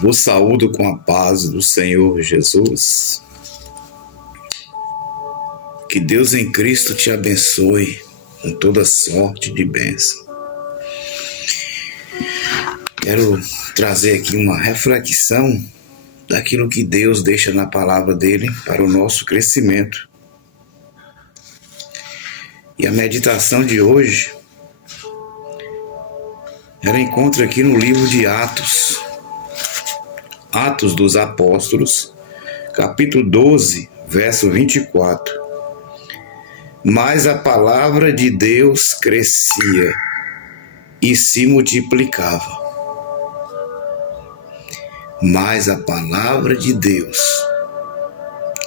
Vos saúdo com a paz do Senhor Jesus. Que Deus em Cristo te abençoe com toda sorte de bênção. Quero trazer aqui uma reflexão daquilo que Deus deixa na palavra dele para o nosso crescimento. E a meditação de hoje, ela encontra aqui no livro de Atos dos Apóstolos, capítulo 12, verso 24. Mas a palavra de Deus crescia e se multiplicava. Mas a palavra de Deus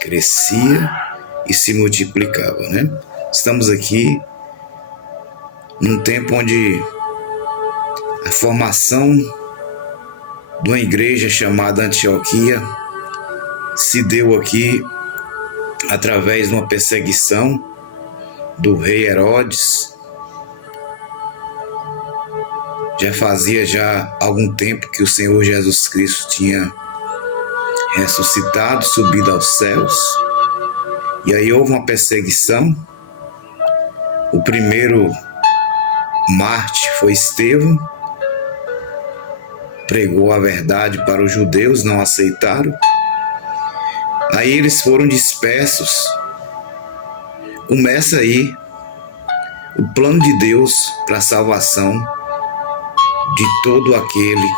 crescia e se multiplicava, né? Estamos aqui num tempo onde a formação de uma igreja chamada Antioquia se deu aqui através de uma perseguição do rei Herodes. Já fazia algum tempo que o Senhor Jesus Cristo tinha ressuscitado, subido aos céus, e aí houve uma perseguição. O primeiro mártir foi Estevão, pregou a verdade para os judeus, não aceitaram. Aí eles foram dispersos. Começa aí o plano de Deus para a salvação de todo aquele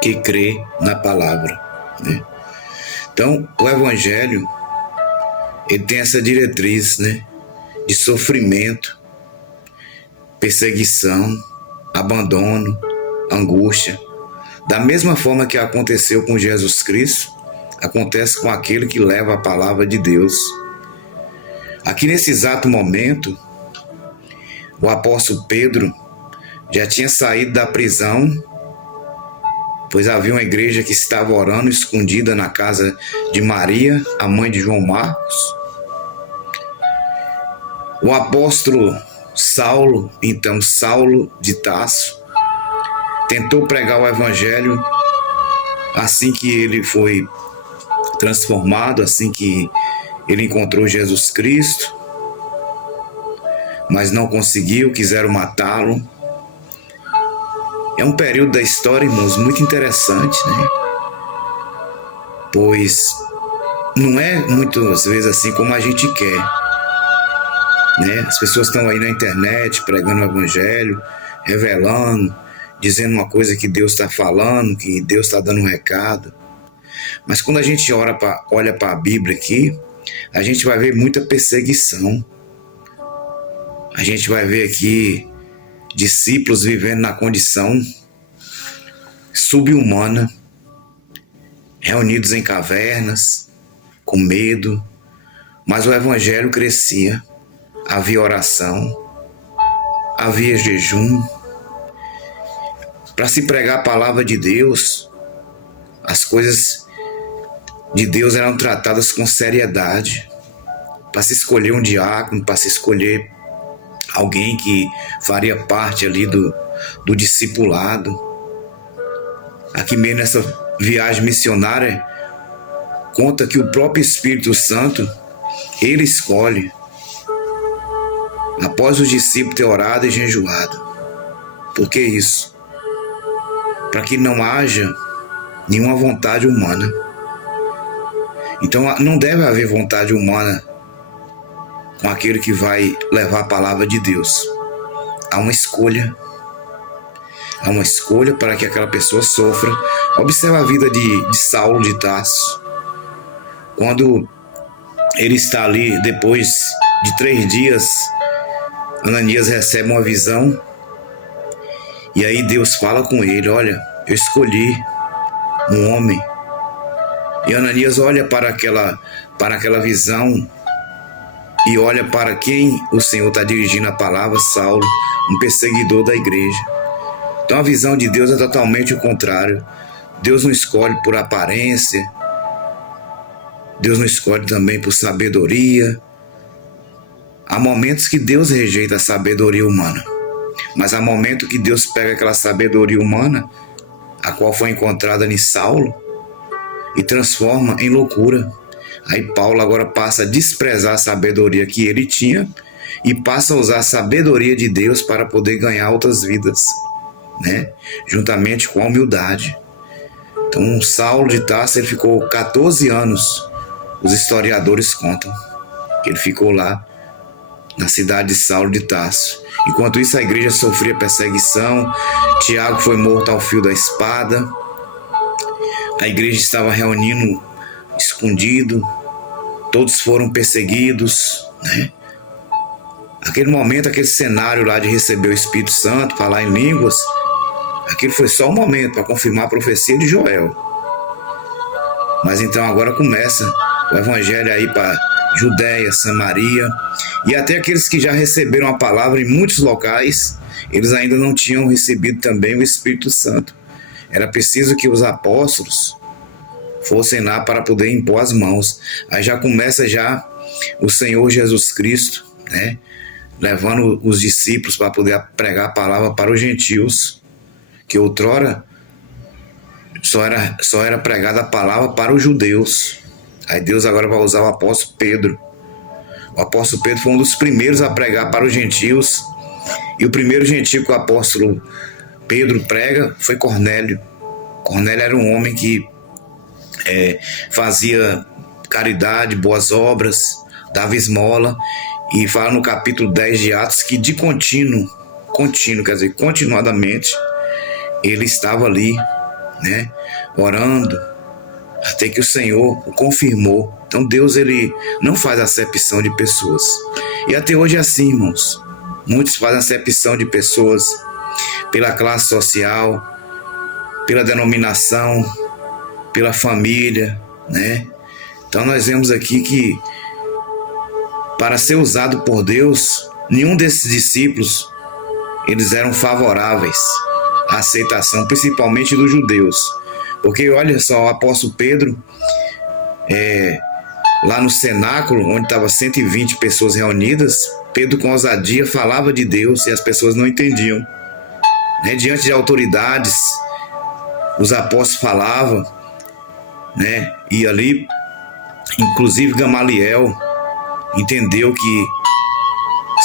que crê na palavra, né? Então, o Evangelho, ele tem essa diretriz, né, de sofrimento, perseguição, abandono, angústia. Da mesma forma que aconteceu com Jesus Cristo, acontece com aquele que leva a palavra de Deus. Aqui nesse exato momento, o apóstolo Pedro já tinha saído da prisão, pois havia uma igreja que estava orando escondida na casa de Maria, a mãe de João Marcos. O apóstolo Saulo, então Saulo de Tarso, tentou pregar o evangelho assim que ele foi transformado, assim que ele encontrou Jesus Cristo, mas não conseguiu, quiseram matá-lo. É um período da história, irmãos, muito interessante, né? Pois não é muitas vezes assim como a gente quer, né? As pessoas estão aí na internet pregando o evangelho, revelando, dizendo uma coisa que Deus está falando, que Deus está dando um recado. Mas quando a gente olha para a Bíblia aqui, a gente vai ver muita perseguição. A gente vai ver aqui discípulos vivendo na condição subhumana, reunidos em cavernas, com medo, mas o evangelho crescia. Havia oração, havia jejum. Para se pregar a palavra de Deus, as coisas de Deus eram tratadas com seriedade. Para se escolher um diácono, para se escolher alguém que faria parte ali do discipulado. Aqui mesmo nessa viagem missionária, conta que o próprio Espírito Santo, ele escolhe, após os discípulos ter orado e jejuado. Por que isso? Para que não haja nenhuma vontade humana. Então não deve haver vontade humana com aquele que vai levar a palavra de Deus. Há uma escolha. Há uma escolha para que aquela pessoa sofra. Observa a vida de Saulo de Tarso. Quando ele está ali, depois de 3 dias, Ananias recebe uma visão. E aí Deus fala com ele: olha, eu escolhi um homem. E Ananias olha para aquela visão e olha para quem o Senhor está dirigindo a palavra: Saulo, um perseguidor da igreja. Então a visão de Deus é totalmente o contrário. Deus não escolhe por aparência, Deus não escolhe também por sabedoria. Há momentos que Deus rejeita a sabedoria humana. Mas há momento que Deus pega aquela sabedoria humana, a qual foi encontrada em Saulo, e transforma em loucura. Aí Paulo agora passa a desprezar a sabedoria que ele tinha e passa a usar a sabedoria de Deus para poder ganhar outras vidas, né? Juntamente com a humildade. Então, Saulo de Tarso, ele ficou 14 anos, os historiadores contam, que ele ficou lá na cidade de Saulo de Tarso. Enquanto isso, a igreja sofria perseguição, Tiago foi morto ao fio da espada, a igreja estava reunindo escondido, todos foram perseguidos, né? Aquele momento, aquele cenário lá de receber o Espírito Santo, falar em línguas, aquilo foi só um momento para confirmar a profecia de Joel. Mas então agora começa o evangelho aí para Judéia, Samaria, e até aqueles que já receberam a palavra em muitos locais, eles ainda não tinham recebido também o Espírito Santo. Era preciso que os apóstolos fossem lá para poder impor as mãos. Aí já começa já o Senhor Jesus Cristo, né, levando os discípulos para poder pregar a palavra para os gentios, que outrora só era pregada a palavra para os judeus. Aí Deus agora vai usar o apóstolo Pedro. O apóstolo Pedro foi um dos primeiros a pregar para os gentios, e o primeiro gentio que o apóstolo Pedro prega foi Cornélio. Cornélio era um homem que fazia caridade, boas obras, dava esmola, e fala no capítulo 10 de Atos que de contínuo, quer dizer, continuadamente, ele estava ali, né, orando, até que o Senhor o confirmou. Então Deus, ele não faz acepção de pessoas. E até hoje é assim, irmãos. Muitos fazem acepção de pessoas pela classe social, pela denominação, pela família, né? Então nós vemos aqui que para ser usado por Deus, nenhum desses discípulos, eles eram favoráveis à aceitação, principalmente dos judeus. Porque olha só, o apóstolo Pedro, lá no cenáculo, onde estavam 120 pessoas reunidas, Pedro com ousadia falava de Deus e as pessoas não entendiam, né? Diante de autoridades, os apóstolos falavam, né? E ali, inclusive Gamaliel entendeu que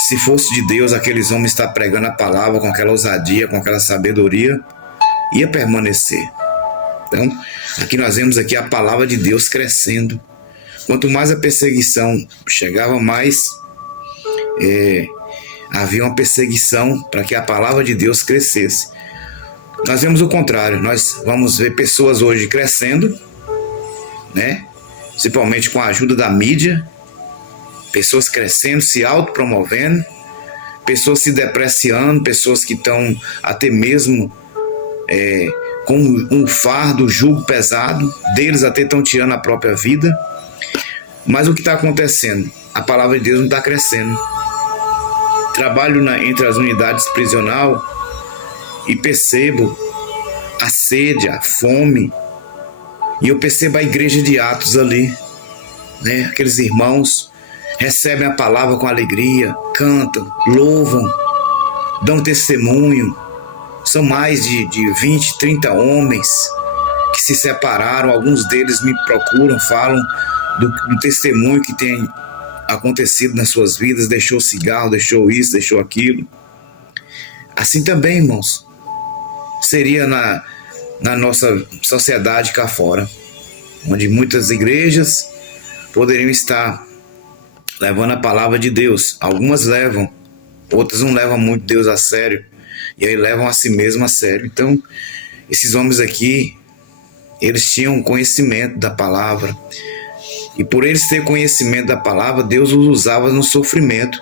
se fosse de Deus, aqueles homens estar pregando a palavra com aquela ousadia, com aquela sabedoria, ia permanecer. Então, aqui nós vemos aqui a palavra de Deus crescendo. Quanto mais a perseguição chegava, mais havia uma perseguição para que a palavra de Deus crescesse. Nós vemos o contrário. Nós vamos ver pessoas hoje crescendo, né? Principalmente com a ajuda da mídia, pessoas crescendo, se autopromovendo, pessoas se depreciando, pessoas que estão até mesmo com um fardo, um jugo pesado, deles até estão tirando a própria vida. Mas o que está acontecendo? A palavra de Deus não está crescendo. Trabalho entre as unidades prisional e percebo a sede, a fome, e eu percebo a igreja de Atos ali, né? Aqueles irmãos recebem a palavra com alegria, cantam, louvam, dão testemunho. São mais de 20, 30 homens que se separaram. Alguns deles me procuram, falam do testemunho que tem acontecido nas suas vidas. Deixou cigarro, deixou isso, deixou aquilo. Assim também, irmãos, seria na nossa sociedade cá fora, onde muitas igrejas poderiam estar levando a palavra de Deus. Algumas levam, outras não levam muito Deus a sério, e aí levam a si mesmo a sério. Então, esses homens aqui, eles tinham conhecimento da palavra, e por eles ter conhecimento da palavra, Deus os usava no sofrimento.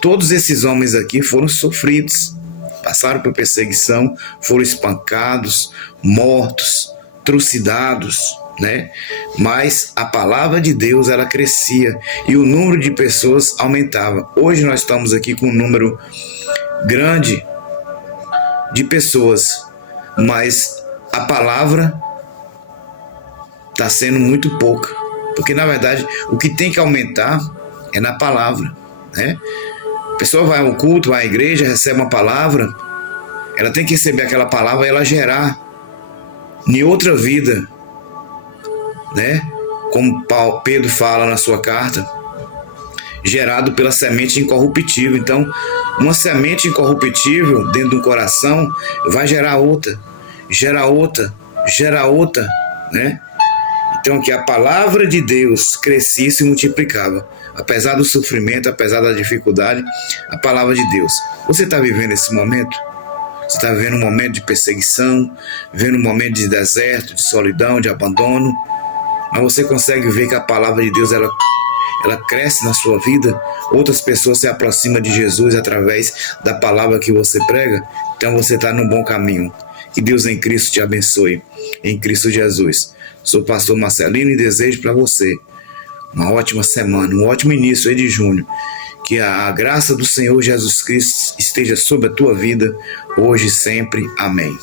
Todos esses homens aqui foram sofridos, passaram por perseguição, foram espancados, mortos, trucidados, né? Mas a palavra de Deus, ela crescia e o número de pessoas aumentava. Hoje nós estamos aqui com um número grande de pessoas, mas a palavra está sendo muito pouca, porque na verdade o que tem que aumentar é na palavra, né? A pessoa vai ao culto, vai à igreja, recebe uma palavra, ela tem que receber aquela palavra e ela gerar em outra vida, né? Como Pedro fala na sua carta, gerado pela semente incorruptível. Então, uma semente incorruptível dentro de um coração vai gerar outra, gera outra, gera outra, né? Então, que a palavra de Deus crescia e se multiplicava. Apesar do sofrimento, apesar da dificuldade, a palavra de Deus. Você está vivendo esse momento? Você está vivendo um momento de perseguição, vivendo um momento de deserto, de solidão, de abandono. Mas você consegue ver que a palavra de Deus, ela cresce na sua vida. Outras pessoas se aproximam de Jesus através da palavra que você prega. Então você está no bom caminho. Que Deus em Cristo te abençoe. Em Cristo Jesus. Sou o pastor Marcelino e desejo para você uma ótima semana, um ótimo início aí de junho. Que a graça do Senhor Jesus Cristo esteja sobre a tua vida, hoje e sempre. Amém.